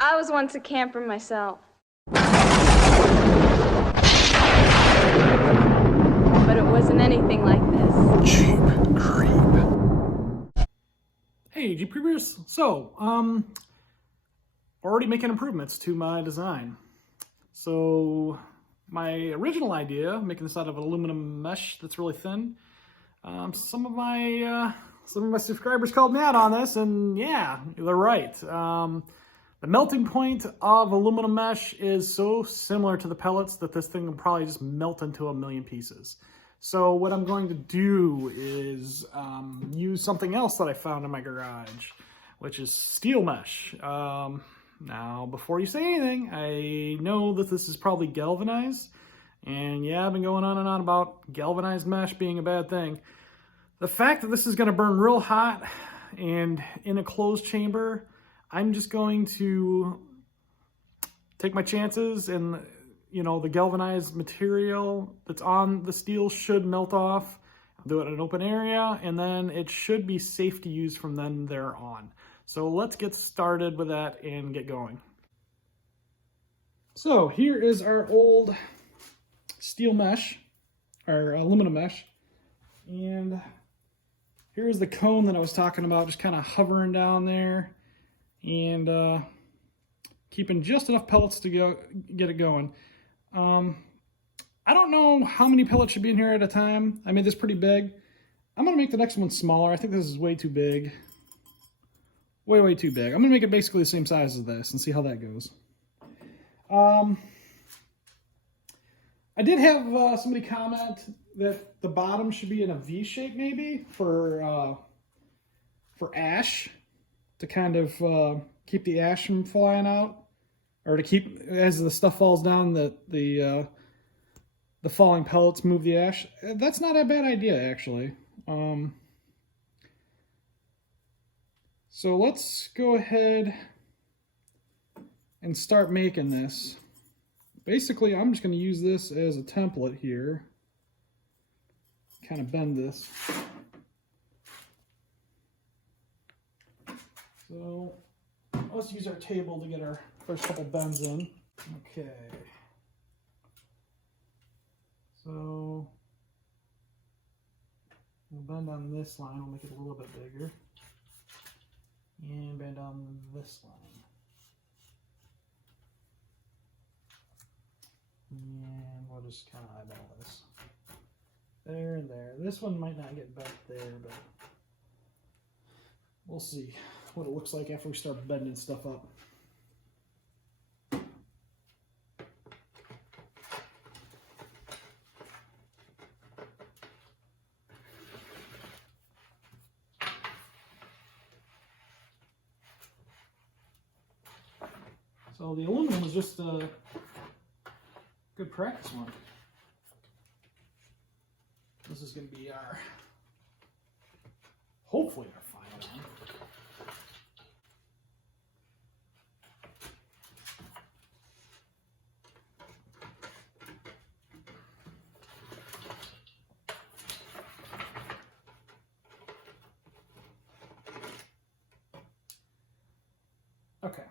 I was once a camper myself. But it wasn't anything like this. Cheap creep. Hey, Jeep Creepers. So, already making improvements to my design. So, my original idea, making this out of aluminum mesh that's really thin, some of my subscribers called me out on this, and yeah, they're right. The melting point of aluminum mesh is so similar to the pellets that this thing will probably just melt into a million pieces. So what I'm going to do is use something else that I found in my garage, which is steel mesh. Now, before you say anything, I know that this is probably galvanized. And yeah, I've been going on and on about galvanized mesh being a bad thing. The fact that this is going to burn real hot and in a closed chamber, I'm just going to take my chances, and the galvanized material that's on the steel should melt off. I'll do it in an open area, and then it should be safe to use from then there on. So let's get started with that and get going. So here is our old steel mesh, or aluminum mesh, and here's the cone that I was talking about, just kind of hovering down there and keeping just enough pellets to get it going. I don't know how many pellets should be in here at a time. I made this pretty big. I'm going to make the next one smaller. I think this is way too big. Way too big. I'm going to make it basically the same size as this and see how that goes. I did have somebody comment that the bottom should be in a V shape maybe for ash, to kind of keep the ash from flying out, or to keep, as the stuff falls down, the falling pellets move the ash. That's not a bad idea, actually. So let's go ahead and start making this. Basically, I'm just going to use this as a template here. Kind of bend this. So let's use our table to get our first couple bends in. Okay. So we'll bend on this line. We'll make it a little bit bigger. And bend on this line. And we'll just kind of eyeball this. There and there. This one might not get bent there, but we'll see what it looks like after we start bending stuff up. So the aluminum is just a good practice one. This is going to be our, hopefully our final one. Okay.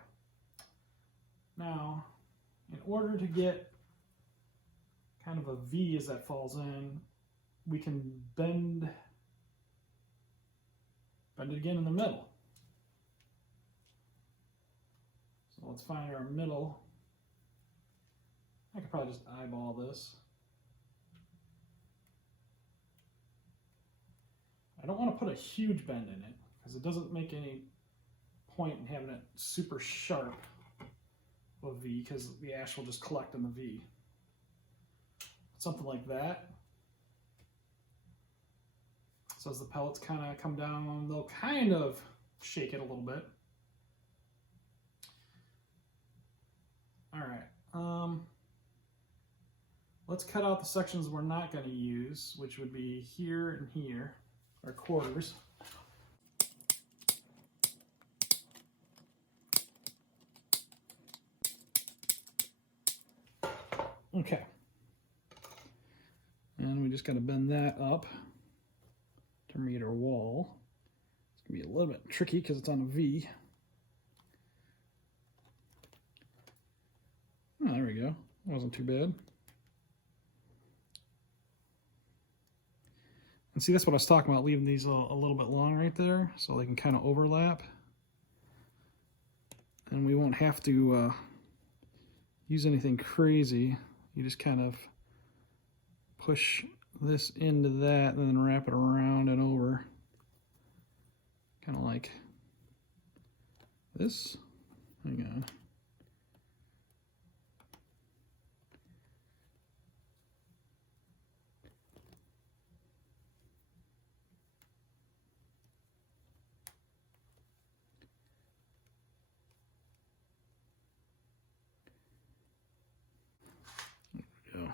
Now, in order to get kind of a V as that falls in, we can bend it again in the middle. So let's find our middle. I could probably just eyeball this. I don't want to put a huge bend in it because it doesn't make any point in having it super sharp of a V, because the ash will just collect in the V. Something like that. So as the pellets kind of come down, they'll kind of shake it a little bit. All right. Let's cut out the sections we're not going to use, which would be here and here, our quarters. Okay. And we just got to bend that up to meet our wall. It's going to be a little bit tricky because it's on a V. we go. Wasn't too bad. And see, that's what I was talking about, leaving these a little bit long right there so they can kind of overlap. And we won't have to use anything crazy. You just kind of push this into that and then wrap it around and over. Kind of like this. Hang on. There we go.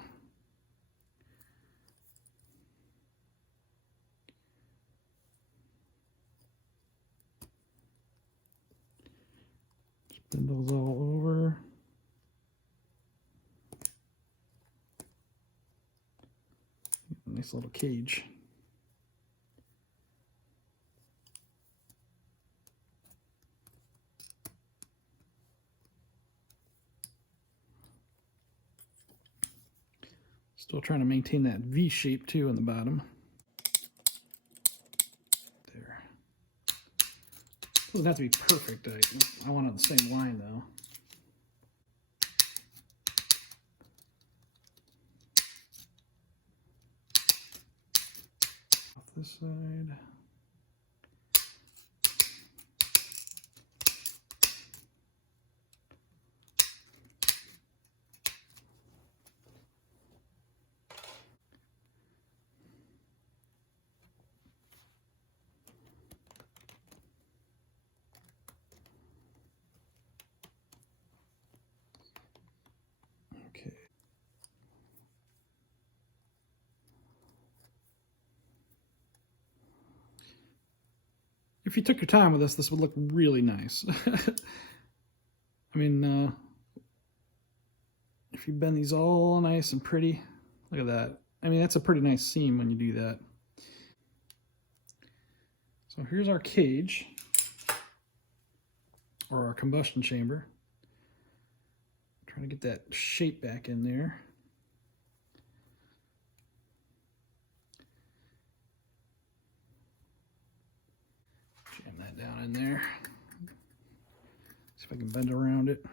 Spin those all over. Nice little cage. Still trying to maintain that V shape too in the bottom. There. Doesn't have to be perfect. I want it on the same line though. Off this side. Okay. If you took your time with this would look really nice. I mean, if you bend these all nice and pretty, look at that. I mean, that's a pretty nice seam when you do that. So here's our cage, or our combustion chamber. Trying to get that shape back in there. Jam that down in there. See if I can bend around it.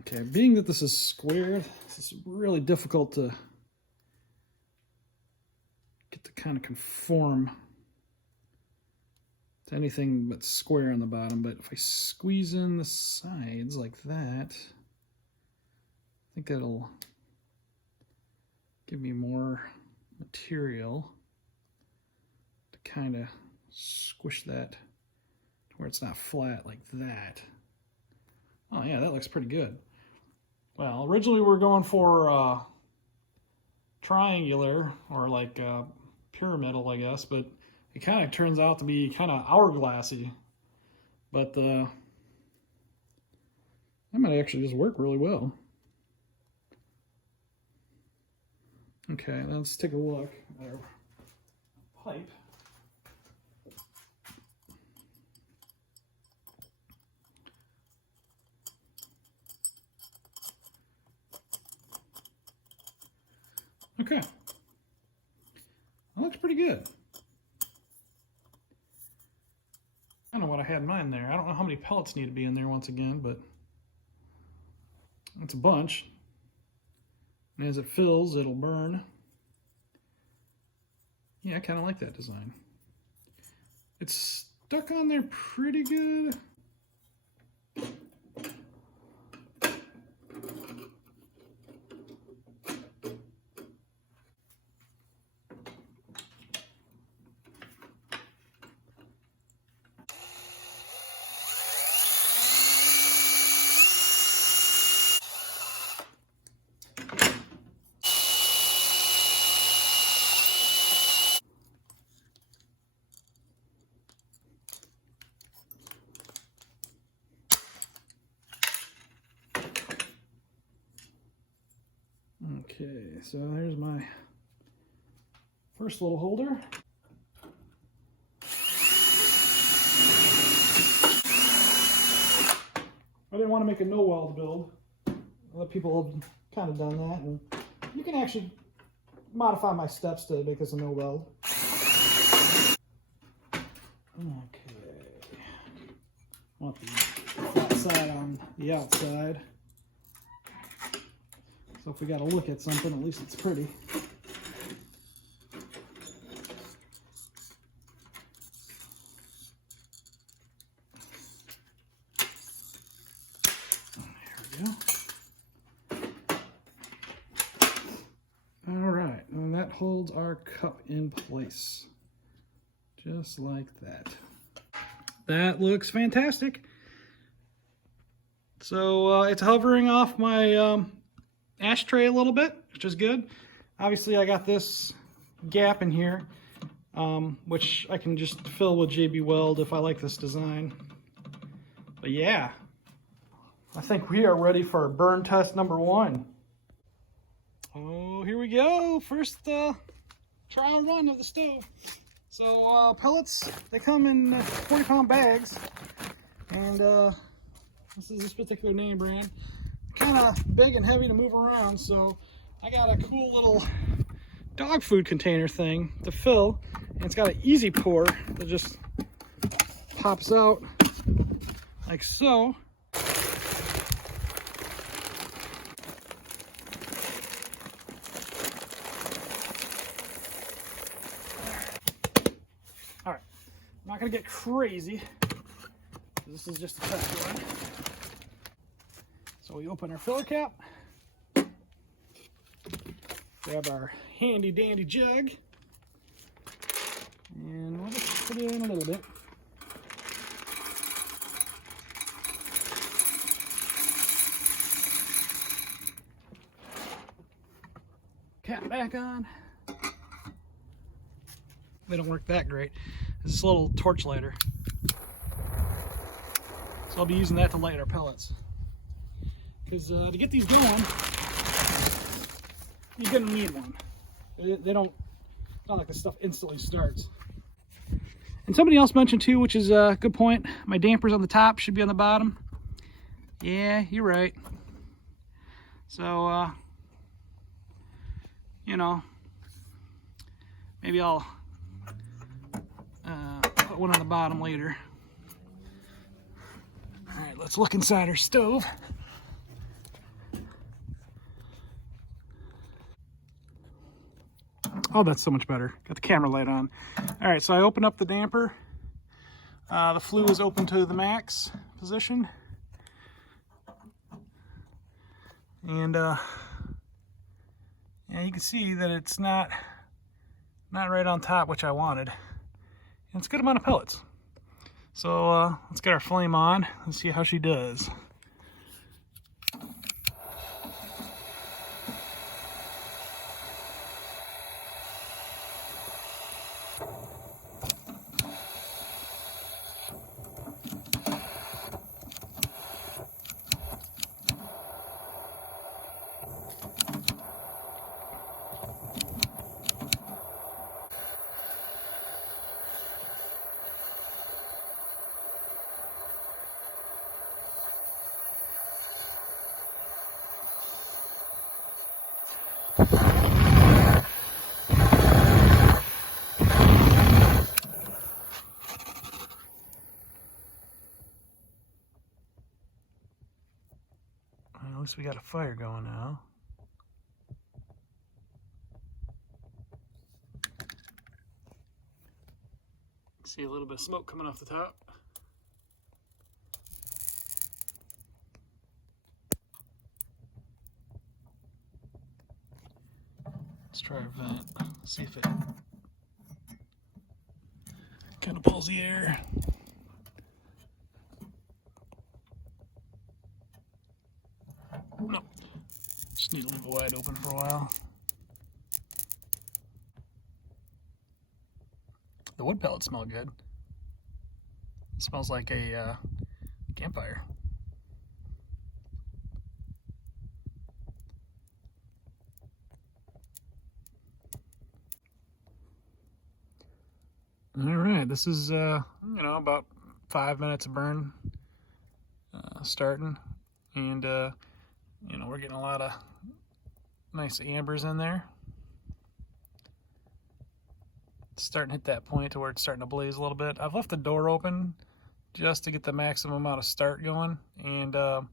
Okay, being that this is squared, this is really difficult to get to kind of conform to anything but square on the bottom. But if I squeeze in the sides like that, I think that'll give me more material to kind of squish that to where it's not flat like that. Oh yeah, that looks pretty good. Well, originally we were going for triangular or like pyramidal, I guess, but it kind of turns out to be kind of hourglassy. But that might actually just work really well. Okay, let's take a look at our pipe. Okay, that looks pretty good. I don't know what I had in mind there. I don't know how many pellets need to be in there once again, but it's a bunch. And as it fills, it'll burn. Yeah, I kind of like that design. It's stuck on there pretty good. Okay, so there's my First little holder. I didn't want to make a no weld build. Other people have kind of done that, and you can actually modify my steps to make this a no weld. Okay. I want the flat side on the outside. So if we got to look at something, at least it's pretty. Alright, and that holds our cup in place. Just like that. That looks fantastic. So it's hovering off my ashtray a little bit, which is good. Obviously I got this gap in here, which I can just fill with JB Weld if I like this design. But yeah, I think we are ready for burn test number 1. Oh, here we go. First trial run of the stove. So pellets, they come in 40-pound bags, and this is this particular name brand. Kind of big and heavy to move around, so I got a cool little dog food container thing to fill, and it's got an easy pour that just pops out like so. All right, I'm not gonna get crazy. This is just a test run. So we open our filler cap, grab our handy dandy jug, and we'll just put it in a little bit. Cap back on. They don't work that great. It's this little torch lighter. So I'll be using that to light our pellets. Because to get these going, you're gonna need one. They don't, it's not like this stuff instantly starts. And somebody else mentioned too, which is a good point, my dampers on the top should be on the bottom. Yeah, you're right. So, you know, maybe I'll put one on the bottom later. All right, let's look inside our stove. Oh, that's so much better. Got the camera light on. All right, so I open up the damper. The flue is open to the max position. And yeah, you can see that it's not right on top, which I wanted. And it's a good amount of pellets. So let's get our flame on and see how she does. At least we got a fire going now. See a little bit of smoke coming off the top. Let's try our vent, see if it kind of pulls the air. Nope. Just need to leave it wide open for a while. The wood pellets smell good. It smells like a campfire. All right, this is, about 5 minutes of burn starting. And, we're getting a lot of nice ambers in there. It's starting to hit that point to where it's starting to blaze a little bit. I've left the door open just to get the maximum amount of start going. And the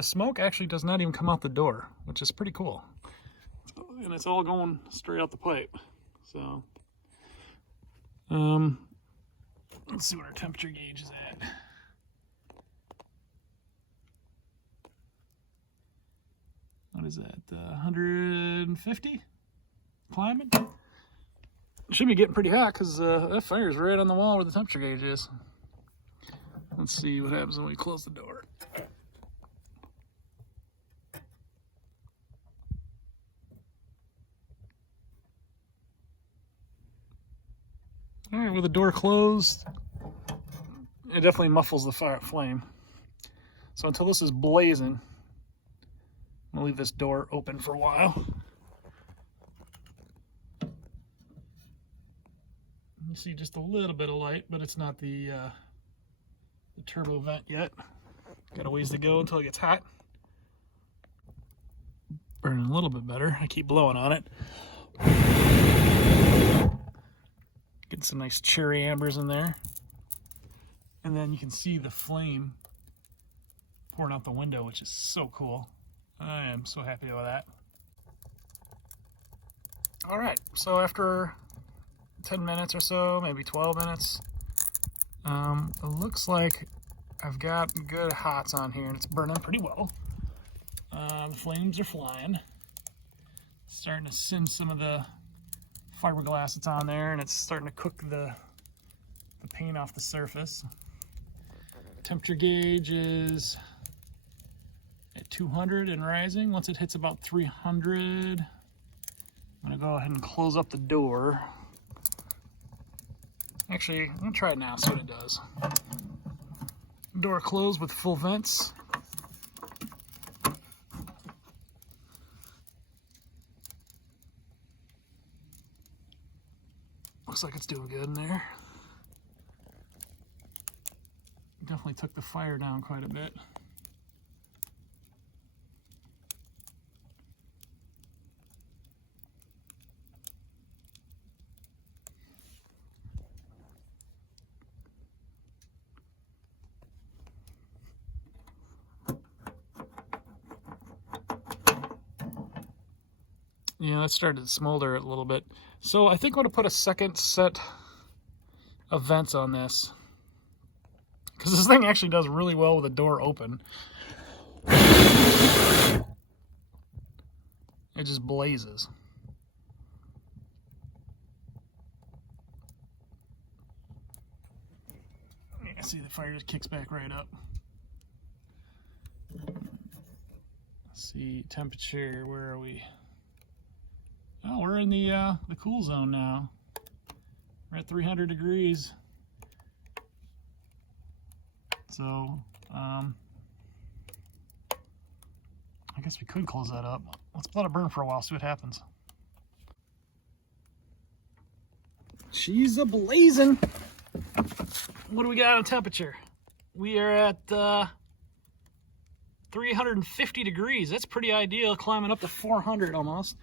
smoke actually does not even come out the door, which is pretty cool. And it's all going straight out the pipe. So, let's see what our temperature gauge is at. What is that, 150? Climbing? Should be getting pretty hot because that fire's right on the wall where the temperature gauge is. Let's see what happens when we close the door. All right, with the door closed, it definitely muffles the flame. So until this is blazing, I'm gonna leave this door open for a while. You see just a little bit of light, but it's not the turbo vent yet. Got a ways to go until it gets hot. Burning a little bit better. I keep blowing on it. Getting some nice cherry ambers in there. And then you can see the flame pouring out the window, which is so cool. I am so happy with that. All right, so after 10 minutes or so, maybe 12 minutes, it looks like I've got good hots on here and it's burning pretty well. The flames are flying. Starting to singe some of the fiberglass that's on there, and it's starting to cook the paint off the surface. Temperature gauge is at 200 and rising. Once it hits about 300, I'm gonna go ahead and close up the door. Actually, I'm gonna try it now, see what it does. Door closed with full vents. Looks like it's doing good in there. Definitely took the fire down quite a bit. Yeah, that started to smolder a little bit. So I think I'm going to put a second set of vents on this, because this thing actually does really well with the door open. It just blazes. Yeah, see the fire just kicks back right up. Let's see, temperature, where are we? Oh, we're in the cool zone now. We're at 300 degrees. So, I guess we could close that up. Let's let it burn for a while, see what happens. She's a-blazing. What do we got on temperature? We are at 350 degrees. That's pretty ideal, climbing up to 400 almost.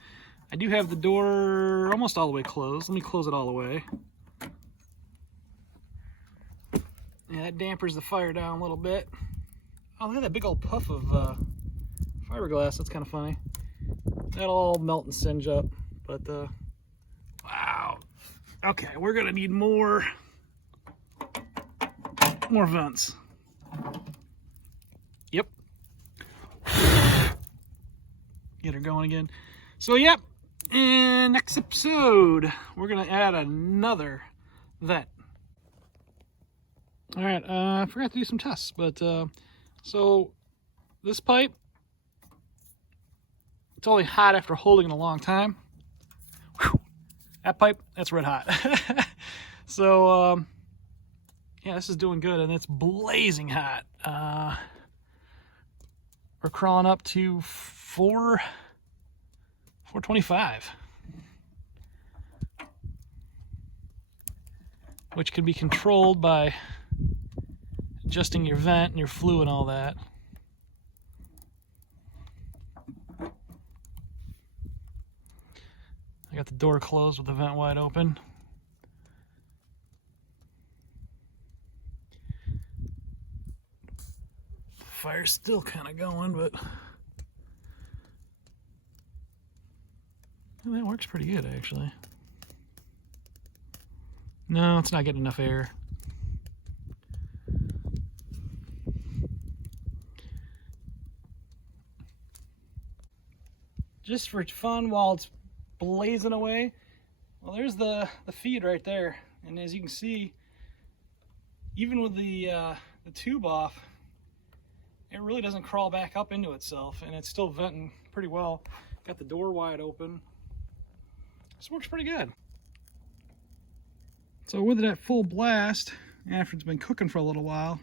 I do have the door almost all the way closed. Let me close it all the way. Yeah, that dampers the fire down a little bit. Oh, look at that big old puff of fiberglass. That's kind of funny. That'll all melt and singe up. But, wow. Okay, we're going to need more vents. Yep. Get her going again. So, yep. In next episode, we're going to add another vent. All right, I forgot to do some tests, but so this pipe, it's only hot after holding it a long time. Whew. That pipe, that's red hot. So, yeah, this is doing good, and it's blazing hot. We're crawling up to 425. which can be controlled by adjusting your vent and your flue and all that. I got the door closed with the vent wide open. The fire's still kind of going, but that works pretty good actually. No, it's not getting enough air. Just for fun, while it's blazing away, well, there's the feed right there, and as you can see, even with the tube off, it really doesn't crawl back up into itself, and it's still venting pretty well. Got the door wide open. This works pretty good. So with it at full blast, after it's been cooking for a little while,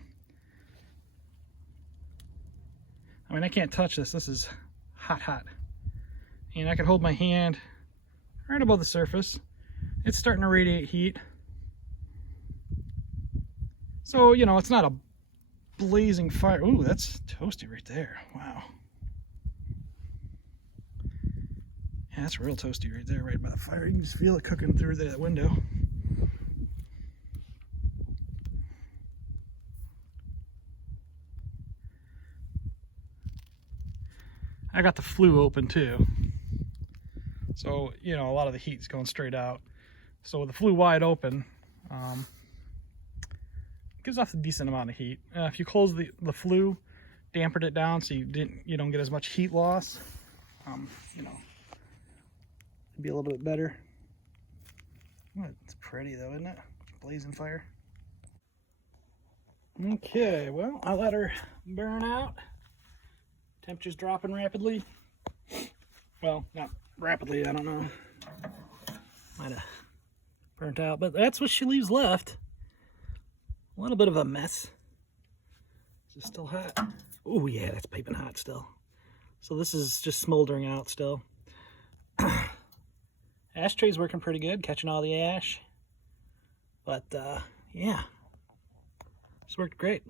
I mean, I can't touch this. This is hot. And I can hold my hand right above the surface. It's starting to radiate heat. So, you know, it's not a blazing fire. Ooh, that's toasty right there. Wow. Yeah, that's real toasty right there, right by the fire. You can just feel it cooking through that window. I got the flue open too. So, you know, a lot of the heat's going straight out. So with the flue wide open, gives off a decent amount of heat. If you close the flue, dampened it down so you don't get as much heat loss, you know, it'd be a little bit better. Oh, it's pretty though, isn't it? Blazing fire. Okay, well, I let her burn out. Temperature's dropping rapidly. Well, not rapidly, I don't know. Might have burnt out, but that's what she leaves left. A little bit of a mess. Is it still hot? Oh yeah, that's piping hot still. So this is just smoldering out still. Ashtray's working pretty good, catching all the ash. But yeah, it's worked great.